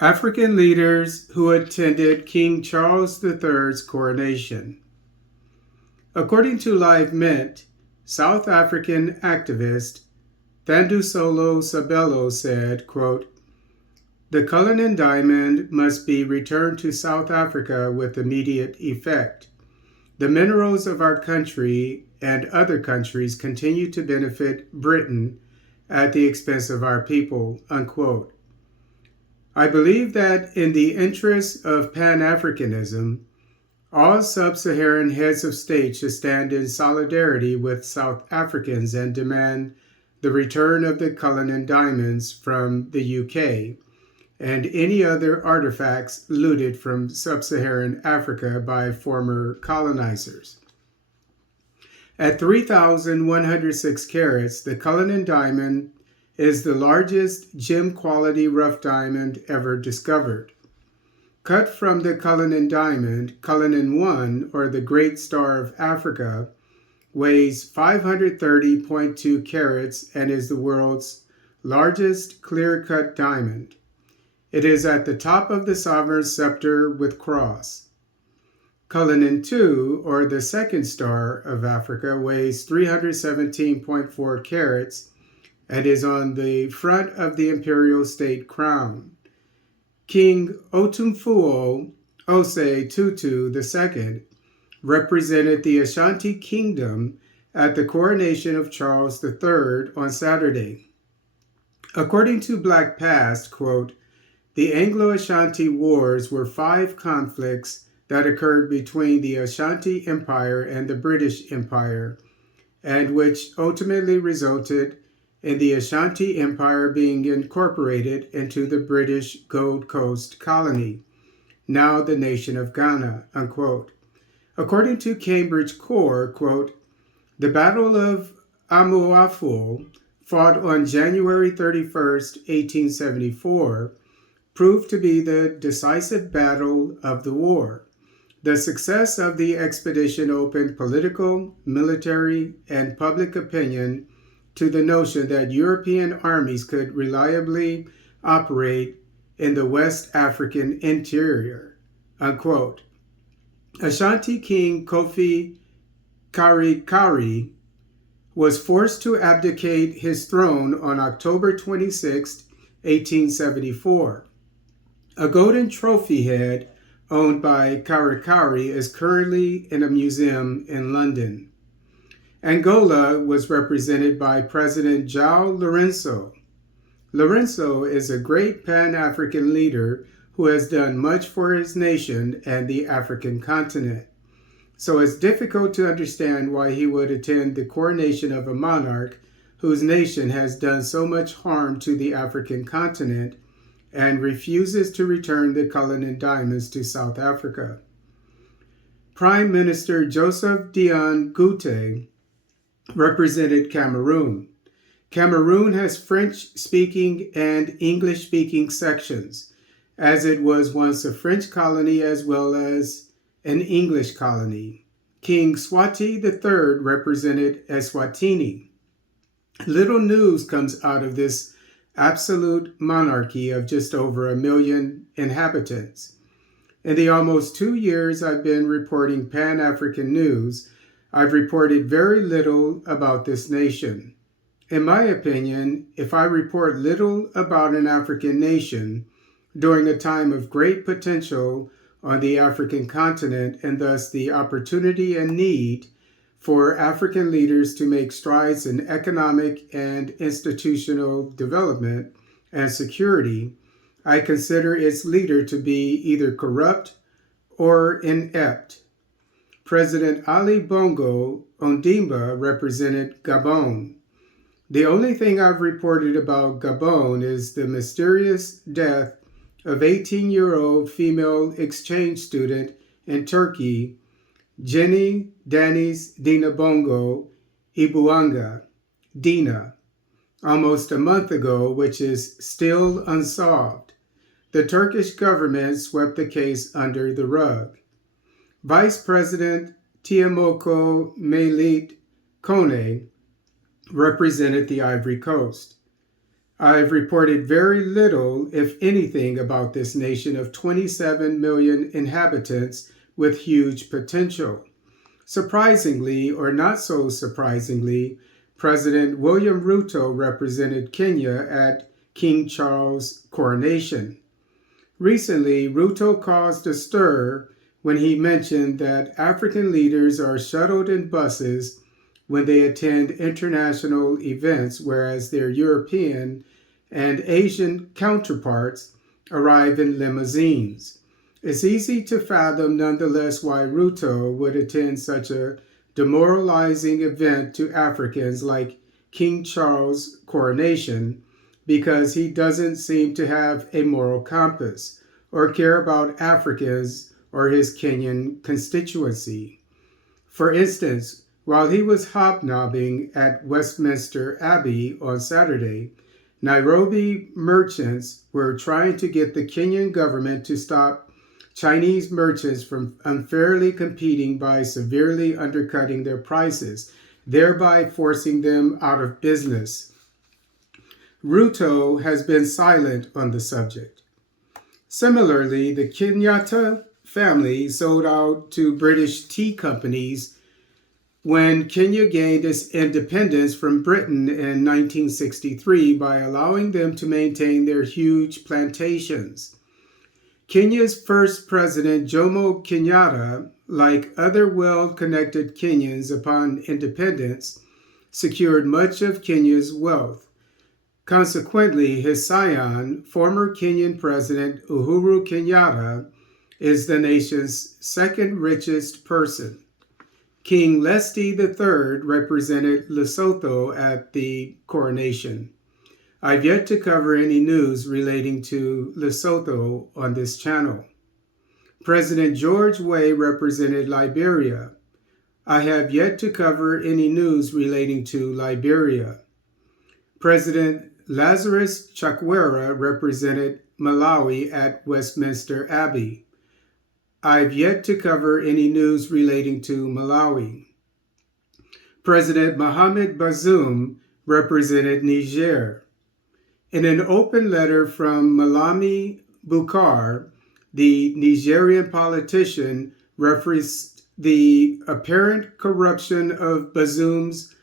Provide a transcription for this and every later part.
African leaders who attended King Charles III's coronation. According to Live Mint, South African activist Thandusolo Sabelo said, quote, "The Cullinan diamond must be returned to South Africa with immediate effect. The minerals of our country and other countries continue to benefit Britain at the expense of our people," unquote. I believe that in the interest of Pan-Africanism, all sub-Saharan heads of state should stand in solidarity with South Africans and demand the return of the Cullinan diamonds from the UK and any other artifacts looted from sub-Saharan Africa by former colonizers. At 3,106 carats, the Cullinan diamond is the largest gem-quality rough diamond ever discovered. Cut from the Cullinan diamond, Cullinan 1, or the Great Star of Africa, weighs 530.2 carats and is the world's largest clear-cut diamond. It is at the top of the sovereign scepter with cross. Cullinan 2, or the Second Star of Africa, weighs 317.4 carats and is on the front of the imperial state crown. King Otumfuo Ose Tutu II represented the Ashanti Kingdom at the coronation of Charles III on Saturday. According to Black Past, quote, "The Anglo-Ashanti Wars were 5 conflicts that occurred between the Ashanti Empire and the British Empire, and which ultimately resulted in the Ashanti Empire being incorporated into the British Gold Coast colony, now the nation of Ghana," unquote. According to Cambridge Core, quote, "The Battle of Amuafu, fought on January 31st, 1874, proved to be the decisive battle of the war. The success of the expedition opened political, military, and public opinion to the notion that European armies could reliably operate in the West African interior," unquote. Ashanti King Kofi Karikari was forced to abdicate his throne on October 26, 1874. A golden trophy head owned by Karikari is currently in a museum in London. Angola was represented by President João Lourenço. Lourenço is a great Pan-African leader who has done much for his nation and the African continent. So it's difficult to understand why he would attend the coronation of a monarch whose nation has done so much harm to the African continent and refuses to return the Cullinan diamonds to South Africa. Prime Minister Joseph Dion Gute represented Cameroon. Cameroon has French-speaking and English-speaking sections, as it was once a French colony as well as an English colony. King Swati III represented Eswatini. Little news comes out of this absolute monarchy of just over 1 million inhabitants. In the almost 2 years I've been reporting Pan-African news, I've reported very little about this nation. In my opinion, if I report little about an African nation during a time of great potential on the African continent and thus the opportunity and need for African leaders to make strides in economic and institutional development and security, I consider its leader to be either corrupt or inept. President Ali Bongo Ondimba represented Gabon. The only thing I've reported about Gabon is the mysterious death of 18-year-old female exchange student in Turkey, Jenny Danis Dina Bongo Ibuanga, Dina, almost a month ago, which is still unsolved. The Turkish government swept the case under the rug. Vice President Tiamoko Melit Kone represented the Ivory Coast. I've reported very little, if anything, about this nation of 27 million inhabitants with huge potential. Surprisingly, or not so surprisingly, President William Ruto represented Kenya at King Charles' coronation. Recently, Ruto caused a stir when he mentioned that African leaders are shuttled in buses when they attend international events, whereas their European and Asian counterparts arrive in limousines. It's easy to fathom, nonetheless, why Ruto would attend such a demoralizing event to Africans like King Charles' coronation, because he doesn't seem to have a moral compass or care about Africans or his Kenyan constituency. For instance, while he was hobnobbing at Westminster Abbey on Saturday, Nairobi merchants were trying to get the Kenyan government to stop Chinese merchants from unfairly competing by severely undercutting their prices, thereby forcing them out of business. Ruto has been silent on the subject. Similarly, the Kenyatta family sold out to British tea companies when Kenya gained its independence from Britain in 1963 by allowing them to maintain their huge plantations. Kenya's first president, Jomo Kenyatta, like other well-connected Kenyans upon independence, secured much of Kenya's wealth. Consequently, his scion, former Kenyan President Uhuru Kenyatta, is the nation's second richest person. King Lesti III represented Lesotho at the coronation. I've yet to cover any news relating to Lesotho on this channel. President George Weah represented Liberia. I have yet to cover any news relating to Liberia. President Lazarus Chakwera represented Malawi at Westminster Abbey. I've yet to cover any news relating to Malawi. President Mohamed Bazoum represented Niger. In an open letter from Malami Bukar, the Nigerian politician referenced the apparent corruption of Bazoum's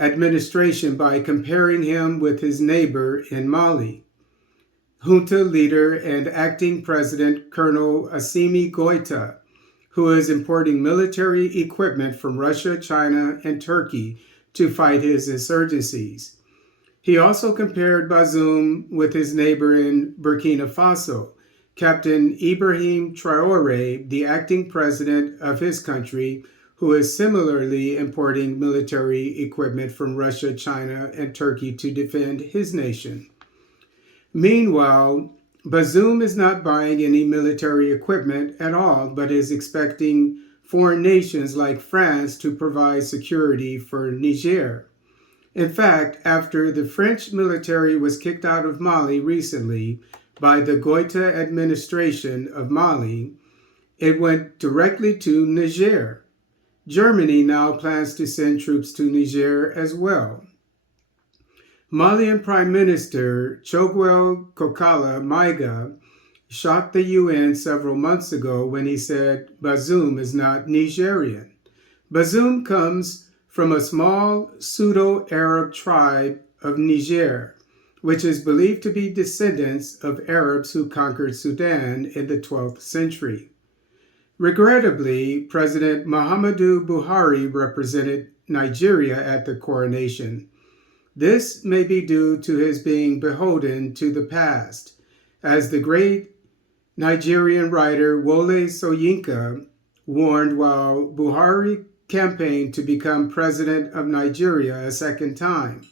administration by comparing him with his neighbor in Mali, junta leader and acting president Colonel Assimi Goïta, who is importing military equipment from Russia, China, and Turkey to fight his insurgencies. He also compared Bazoum with his neighbor in Burkina Faso, Captain Ibrahim Traoré, the acting president of his country, who is similarly importing military equipment from Russia, China, and Turkey to defend his nation. Meanwhile, Bazoum is not buying any military equipment at all, but is expecting foreign nations like France to provide security for Niger. In fact, after the French military was kicked out of Mali recently by the Goïta administration of Mali, it went directly to Niger. Germany now plans to send troops to Niger as well. Malian Prime Minister Choguel Kokala Maiga shocked the UN several months ago when he said Bazoum is not Nigerian. Bazoum comes from a small pseudo-Arab tribe of Niger, which is believed to be descendants of Arabs who conquered Sudan in the 12th century. Regrettably, President Muhammadu Buhari represented Nigeria at the coronation. This may be due to his being beholden to the past, as the great Nigerian writer Wole Soyinka warned while Buhari campaigned to become president of Nigeria a second time.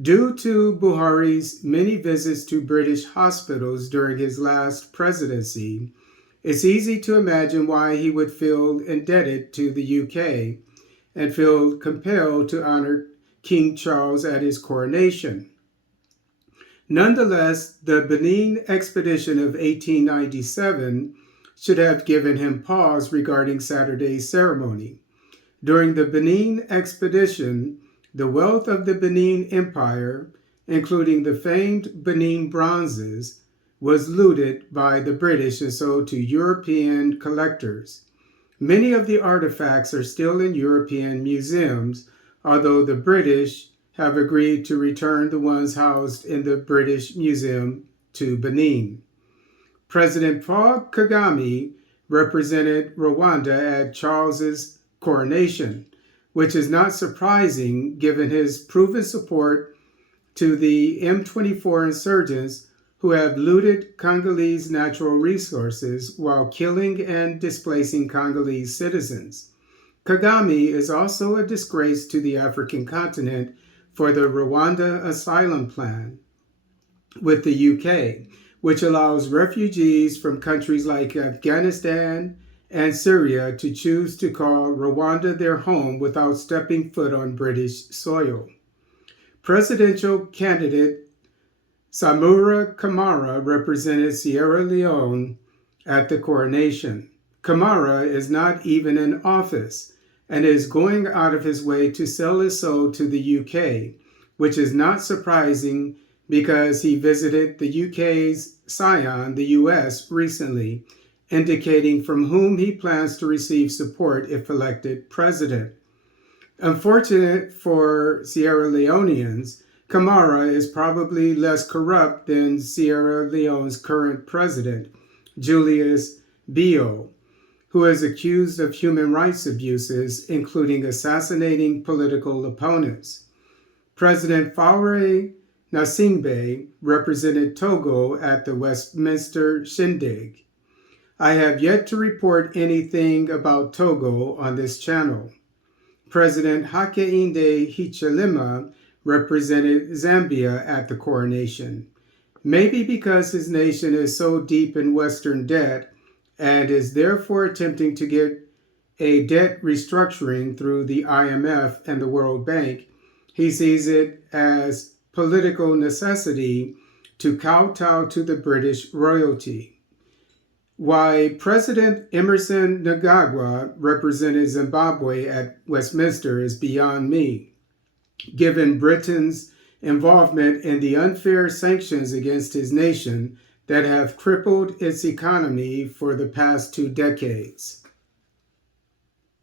Due to Buhari's many visits to British hospitals during his last presidency, it's easy to imagine why he would feel indebted to the UK and feel compelled to honor King Charles at his coronation. Nonetheless, the Benin expedition of 1897 should have given him pause regarding Saturday's ceremony. During the Benin expedition, the wealth of the Benin Empire, including the famed Benin bronzes, was looted by the British and sold to European collectors. Many of the artifacts are still in European museums, although the British have agreed to return the ones housed in the British Museum to Benin. President Paul Kagame represented Rwanda at Charles's coronation, which is not surprising given his proven support to the M24 insurgents who have looted Congolese natural resources while killing and displacing Congolese citizens. Kagame is also a disgrace to the African continent for the Rwanda asylum plan with the UK, which allows refugees from countries like Afghanistan and Syria to choose to call Rwanda their home without stepping foot on British soil. Presidential candidate Samura Kamara represented Sierra Leone at the coronation. Kamara is not even in office and is going out of his way to sell his soul to the UK, which is not surprising because he visited the UK's scion, the US, recently, indicating from whom he plans to receive support if elected president. Unfortunate for Sierra Leoneans, Kamara is probably less corrupt than Sierra Leone's current president, Julius Bio, who is accused of human rights abuses, including assassinating political opponents. President Faure Gnassingbé represented Togo at the Westminster Shindig. I have yet to report anything about Togo on this channel. President Hakainde Hichilema represented Zambia at the coronation, maybe because his nation is so deep in Western debt and is therefore attempting to get a debt restructuring through the IMF and the World Bank. He sees it as political necessity to kowtow to the British royalty. Why President Emerson Mnangagwa represented Zimbabwe at Westminster is beyond me, given Britain's involvement in the unfair sanctions against his nation that have crippled its economy for the past 2 decades.